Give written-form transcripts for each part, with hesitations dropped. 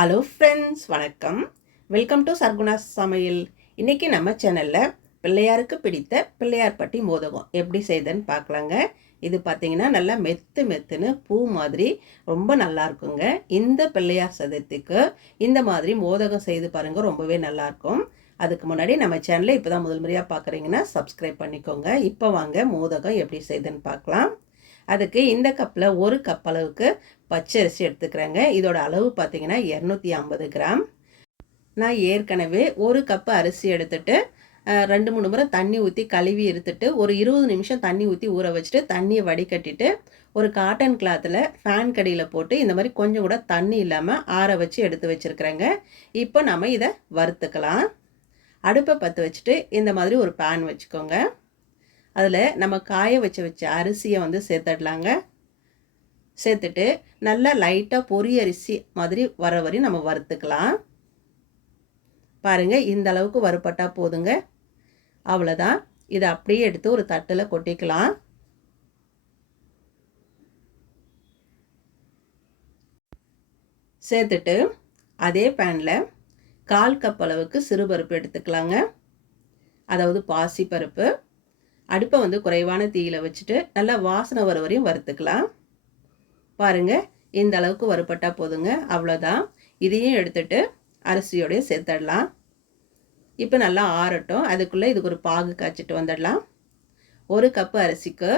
Hello friends, வணக்கம். Welcome to Sargunas சமையல். இன்றைக்கி நம்ம சேனலில் பிள்ளையாருக்கு பிடித்த பிள்ளையார்பட்டி மோதகம் எப்படி செய்யுதுன்னு பார்க்கலாங்க. இது பார்த்திங்கன்னா நல்லா மெத்துன்னு பூ மாதிரி ரொம்ப நல்லா இருக்குங்க. இந்த பிள்ளையார் சதுர்த்திக்கு இந்த மாதிரி மோதகம் செய்து பாருங்கள், ரொம்பவே நல்லாயிருக்கும். அதுக்கு முன்னாடி நம்ம சேனலை இப்போ தான் முதல் முறையாக பார்க்குறீங்கன்னா சப்ஸ்கிரைப் பண்ணிக்கோங்க. இப்போ வாங்க மோதகம் எப்படி செய்யுதுன்னு பார்க்கலாம். அதுக்கு இந்த கப்பில் ஒரு கப் அளவுக்கு பச்சரிசி எடுத்துக்கிறேங்க. இதோட அளவு பார்த்திங்கன்னா 250 கிராம். நான் ஏற்கனவே ஒரு கப்பு அரிசி எடுத்துகிட்டு 2-3 முறை தண்ணி ஊற்றி கழுவி எடுத்துட்டு ஒரு 20 நிமிஷம் தண்ணி ஊற்றி ஊற வச்சுட்டு தண்ணியை வடிகட்டிட்டு ஒரு காட்டன் கிளாத்தில் ஃபேன் கடியில் போட்டு இந்த மாதிரி கொஞ்சம் கூட தண்ணி இல்லாமல் ஆற வச்சு எடுத்து வச்சுருக்குறேங்க. இப்போ நம்ம இதை வறுத்துக்கலாம். அடுப்பை பற்ற வச்சுட்டு இந்த மாதிரி ஒரு பேன் வச்சுக்கோங்க. அதில் நம்ம காய வச்ச அரிசியை சேர்த்துடலாங்க. சேர்த்துட்டு நல்லா லைட்டாக பொரி அரிசி மாதிரி வர வரையும் நம்ம வறுத்துக்கலாம். பாருங்கள், இந்த அளவுக்கு வறுப்பட்டால் போதுங்க. அவ்வளோதான். இதை அப்படியே எடுத்து ஒரு தட்டில் கொட்டிக்கலாம். சேர்த்துட்டு அதே பேனில் 1/4 கப் அளவுக்கு சிறுபருப்பு எடுத்துக்கலாங்க. அதாவது பாசி பருப்பு. அடுப்பை குறைவான தீயில் வச்சுட்டு நல்லா வாசனை வர வரையும் வறுத்துக்கலாம். பாருங்கள், இந்த அளவுக்கு வறுப்பட்டால் போதுங்க. அவ்வளோதான். இதையும் எடுத்துட்டு அரிசியோடய சேர்த்துடலாம். இப்போ நல்லா ஆறட்டும். அதுக்குள்ளே இதுக்கு ஒரு பாகு காய்ச்சிட்டு வந்துடலாம். ஒரு கப்பு அரிசிக்கு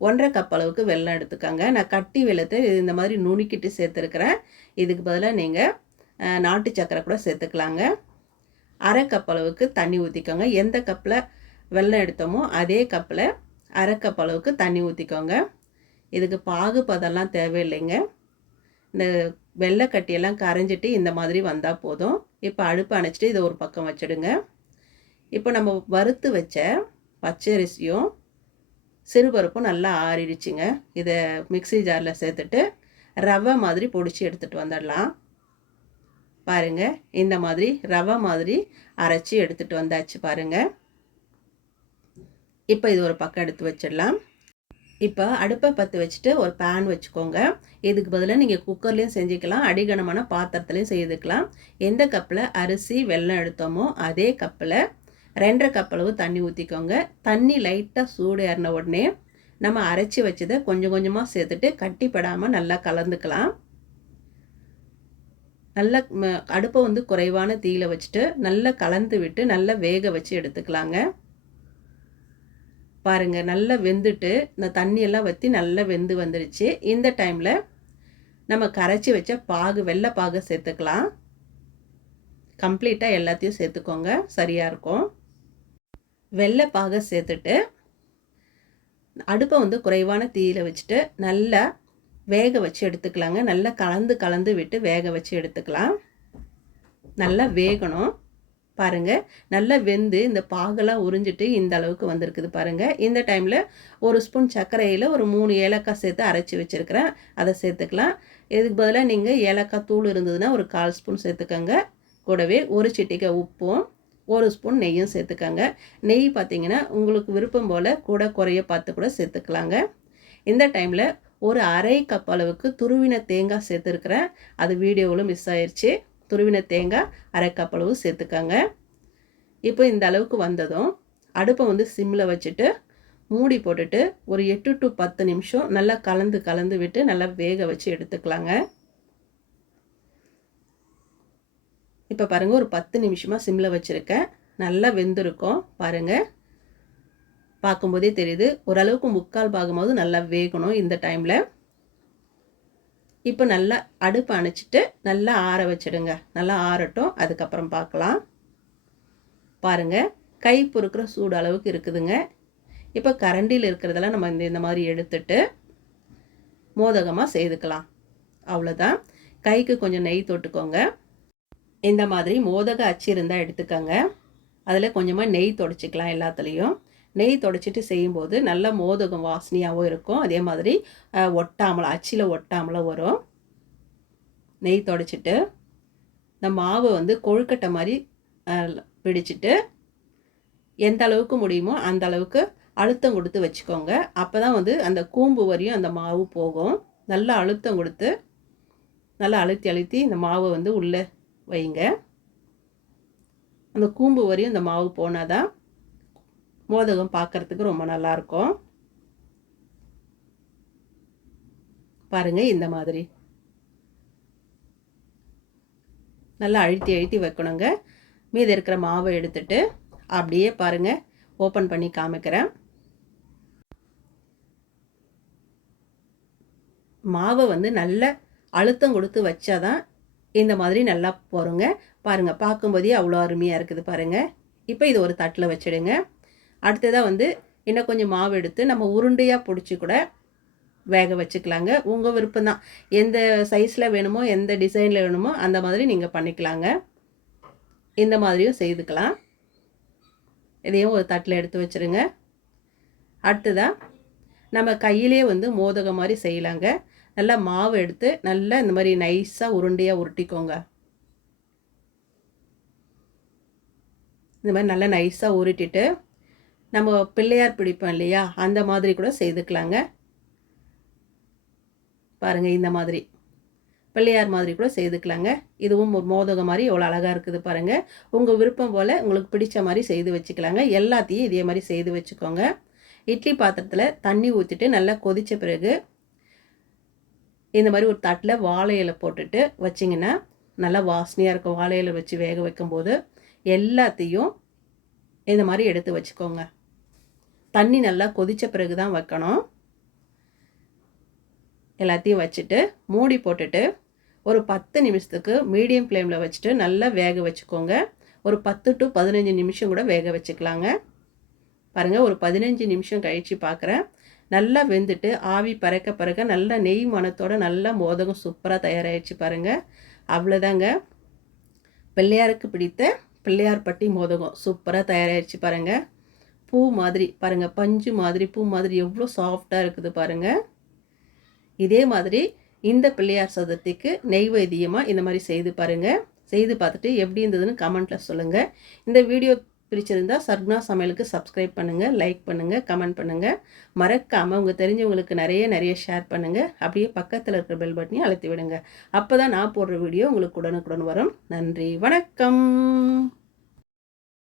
1.5 கப் அளவுக்கு வெல்லம் எடுத்துக்கோங்க. நான் கட்டி வெல்லத்தை இந்த மாதிரி நுணுக்கிட்டு சேர்த்துருக்குறேன். இதுக்கு பதிலாக நீங்கள் நாட்டு சக்கரை கூட சேர்த்துக்கலாங்க. 1/2 கப் அளவுக்கு தண்ணி ஊற்றிக்கோங்க. எந்த கப்பில் வெல்லம் எடுத்தோமோ அதே கப்பில் 1/2 கப் அளவுக்கு தண்ணி ஊற்றிக்கோங்க. இதுக்கு பாகு பதெல்லாம் தேவையில்லைங்க. இந்த வெள்ளை கட்டியெல்லாம் கரைஞ்சிட்டு இந்த மாதிரி வந்தால் போதும். இப்போ அடுப்பு அணைச்சிட்டு இதை ஒரு பக்கம் வச்சிடுங்க. இப்போ நம்ம வறுத்து வச்ச பச்சரிசியும் சிறுபருப்பும் நல்லா ஆறிடுச்சுங்க. இதை மிக்ஸி ஜாரில் சேர்த்துட்டு ரவை மாதிரி பொடிச்சு எடுத்துகிட்டு வந்துடலாம். பாருங்கள், இந்த மாதிரி ரவை மாதிரி அரைச்சி எடுத்துகிட்டு வந்தாச்சு பாருங்கள். இப்போ இது ஒரு பக்கம் எடுத்து வச்சிடலாம். இப்போ அடுப்பை பற்ற வச்சுட்டு ஒரு பேன் வச்சுக்கோங்க. இதுக்கு பதிலாக நீங்கள் குக்கர்லேயும் செஞ்சுக்கலாம், அடிகனமான பாத்திரத்துலையும் செய்துக்கலாம். எந்த கப்பில் அரிசி வெல்லம் எடுத்தோமோ அதே கப்பில் 2.5 கப் அளவு தண்ணி ஊற்றிக்கோங்க. தண்ணி லைட்டாக சூடு ஏறின உடனே நம்ம அரைச்சி வச்சதை கொஞ்சம் கொஞ்சமாக சேர்த்துட்டு கட்டிப்படாமல் நல்லா கலந்துக்கலாம். நல்லா அடுப்பை குறைவான தீயில் வச்சுட்டு நல்லா கலந்து விட்டு நல்லா வேக வச்சு எடுத்துக்கலாங்க. பாருங்கள், நல்லா வெந்துட்டு இந்த தண்ணியெல்லாம் வற்றி நல்லா வெந்து வந்துடுச்சு. இந்த டைமில் நம்ம கரைச்சி வச்ச பாகு வெள்ளை பாகை சேர்த்துக்கலாம். கம்ப்ளீட்டாக எல்லாத்தையும் சேர்த்துக்கோங்க, சரியாக இருக்கும். வெள்ளை பாகை சேர்த்துட்டு அடுப்பை குறைவான தீயில் வச்சுட்டு நல்லா வேக வச்சு எடுத்துக்கலாங்க. நல்லா கலந்து விட்டு வேக வச்சு எடுத்துக்கலாம். நல்லா வேகணும். பாருங்கள், நல்லா வெந்து இந்த பாகெல்லாம் உறிஞ்சிட்டு இந்த அளவுக்கு வந்திருக்குது பாருங்கள். இந்த டைமில் ஒரு ஸ்பூன் சர்க்கரையில் ஒரு 3 ஏலக்காய் சேர்த்து அரைச்சி வச்சுருக்கிறேன், அதை சேர்த்துக்கலாம். இதுக்கு பதிலாக நீங்கள் ஏலக்காய் தூள் இருந்ததுன்னா ஒரு 1/4 ஸ்பூன் சேர்த்துக்கோங்க. கூடவே ஒரு சிட்டிகை உப்பும் 1 ஸ்பூன் நெய்யும் சேர்த்துக்கோங்க. நெய் பார்த்திங்கன்னா உங்களுக்கு விருப்பம் போல் கூட குறைய பார்த்து கூட சேர்த்துக்கலாங்க. இந்த டைமில் ஒரு 1/2 கப் அளவுக்கு துருவின தேங்காய் சேர்த்துருக்குறேன். அது வீடியோவிலும் மிஸ் ஆயிடுச்சு. துருவின தேங்காய் 1/2 கப் அளவு சேர்த்துக்கோங்க. இப்போ இந்த அளவுக்கு வந்ததும் அடுப்பை சிம்மில் வச்சுட்டு மூடி போட்டுட்டு ஒரு 8 to 10 நிமிஷம் நல்லா கலந்து விட்டு நல்லா வேக வச்சு எடுத்துக்கலாங்க. இப்போ பாருங்கள், ஒரு 10 நிமிஷமாக சிம்மில் வச்சுருக்கேன். நல்லா வெந்திருக்கும் பாருங்கள். பார்க்கும்போதே தெரியுது. ஓரளவுக்கு 3/4 பாகமாவது நல்லா வேகணும் இந்த டைமில். இப்போ நல்லா அடுப்பு அணைச்சிட்டு நல்லா ஆற வச்சிடுங்க. நல்லா ஆறட்டும், அதுக்கப்புறம் பார்க்கலாம். பாருங்கள், கை பொறுக்கிற சூடு அளவுக்கு இருக்குதுங்க. இப்போ கரண்டியில் இருக்கிறதெல்லாம் நம்ம இந்த மாதிரி எடுத்துட்டு மோதகமாக செய்துக்கலாம். அவ்வளோதான். கைக்கு கொஞ்சம் நெய் தொட்டுக்கோங்க. இந்த மாதிரி மோதக அச்சு இருந்தால் எடுத்துக்கோங்க. அதில் கொஞ்சமாக நெய் தொடச்சிக்கலாம். எல்லாத்துலேயும் நெய் தொடச்சிட்டு செய்யும்போது நல்ல மோதகம் வாசனையாகவும் இருக்கும். அதே மாதிரி ஒட்டாமல் அச்சில் ஒட்டாமலும் வரும். நெய் தொடச்சிட்டு இந்த மாவை கொழுக்கட்டை மாதிரி பிடிச்சிட்டு எந்த அளவுக்கு முடியுமோ அந்த அளவுக்கு அழுத்தம் கொடுத்து வச்சுக்கோங்க. அப்போ தான் அந்த கூம்பு வரையும் அந்த மாவு போகும். நல்லா அழுத்தம் கொடுத்து நல்லா அழுத்தி அழுத்தி இந்த மாவை வந்து உள்ளே வைங்க. அந்த கூம்பு வரையும் இந்த மாவு போனால் தான் மோதகம் பார்க்குறதுக்கு ரொம்ப நல்லாயிருக்கும். பாருங்கள், இந்த மாதிரி நல்லா அழுத்தி அழுத்தி வைக்கணுங்க. மீதி இருக்கிற மாவை எடுத்துட்டு அப்படியே பாருங்கள், ஓப்பன் பண்ணி காமிக்கிறேன். மாவை வந்து நல்ல அழுத்தம் கொடுத்து வச்சாதான் இந்த மாதிரி நல்லா போருங்க. பாருங்கள், பார்க்கும்போதே அவ்வளோ அருமையாக இருக்குது பாருங்கள். இப்போ இது ஒரு தட்டில் வச்சிடுங்க. அடுத்ததாக வந்து இன்னும் கொஞ்சம் மாவு எடுத்து நம்ம உருண்டையாக பிடிச்சி கூட வேக வச்சுக்கலாங்க. உங்கள் விருப்பம்தான், எந்த சைஸில் வேணுமோ எந்த டிசைனில் வேணுமோ அந்த மாதிரி நீங்கள் பண்ணிக்கலாங்க. இந்த மாதிரியும் செய்துக்கலாம். இதையும் ஒரு தட்டில் எடுத்து வச்சுருங்க. அடுத்ததாக நம்ம கையிலே வந்து மோதகம் மாதிரி செய்யலாங்க. நல்லா மாவு எடுத்து நல்லா இந்த மாதிரி நைஸாக உருண்டையாக உருட்டிக்கோங்க. இந்த மாதிரி நல்லா நைஸாக உருட்டிட்டு நம்ம பிள்ளையார் பிடிப்போம் இல்லையா, அந்த மாதிரி கூட செய்துக்கலாங்க. பாருங்கள், இந்த மாதிரி பிள்ளையார் மாதிரி கூட செய்துக்கலாங்க. இதுவும் ஒரு மோதகம் மாதிரி எவ்வளோ அழகாக இருக்குது பாருங்கள். உங்கள் விருப்பம் போல் உங்களுக்கு பிடிச்ச மாதிரி செய்து வச்சுக்கலாங்க. எல்லாத்தையும் இதே மாதிரி செய்து வச்சுக்கோங்க. இட்லி பாத்திரத்தில் தண்ணி ஊற்றிட்டு நல்லா கொதித்த பிறகு இந்த மாதிரி ஒரு தட்டில் வாழை இலை போட்டுட்டு வச்சிங்கன்னா நல்லா வாசனையாக இருக்கும். வாழை இலை வச்சு வேக வைக்கும்போது எல்லாத்தையும் இந்த மாதிரி எடுத்து வச்சுக்கோங்க. தண்ணி நல்லா கொதித்த பிறகு தான் வைக்கணும். எல்லாத்தையும் வச்சுட்டு மூடி போட்டுட்டு ஒரு 10 நிமிஷத்துக்கு மீடியம் ஃப்ளேமில் வச்சுட்டு நல்லா வேக வச்சுக்கோங்க. ஒரு 10 to 15 நிமிஷம் கூட வேக வச்சுக்கலாங்க. பாருங்கள், ஒரு 15 நிமிஷம் கழித்து பார்க்குறேன். நல்லா வெந்துட்டு ஆவி பறக்க பறக்க நல்லா நெய் மணத்தோட நல்லா மோதகம் சூப்பராக தயாராகிடுச்சு பாருங்கள். அவ்வளோதாங்க, பிள்ளையாருக்கு பிடித்த பிள்ளையார் பட்டி மோதகம் சூப்பராக தயாராகிடுச்சு பாருங்கள். பூ மாதிரி பாருங்கள், பஞ்சு மாதிரி பூ மாதிரி எவ்வளோ சாஃப்டாக இருக்குது பாருங்கள். இதே மாதிரி இந்த பிள்ளையார் சதுர்த்திக்கு நெய்வேத்தியமாக இந்த மாதிரி செய்து பாருங்கள். செய்து பார்த்துட்டு எப்படி இருந்ததுன்னு கமெண்ட்டில் சொல்லுங்கள். இந்த வீடியோ பிடிச்சிருந்தா சர்குணா சமையலுக்கு சப்ஸ்கிரைப் பண்ணுங்கள், லைக் பண்ணுங்கள், கமெண்ட் பண்ணுங்கள். மறக்காமல் உங்கள் தெரிஞ்சவங்களுக்கு நிறைய ஷேர் பண்ணுங்கள். அப்படியே பக்கத்தில் இருக்கிற பெல் பட்டனையும் அழுத்தி விடுங்க. அப்போ தான் நான் போடுற வீடியோ உங்களுக்கு உடனுக்குடன் வரும். நன்றி, வணக்கம்.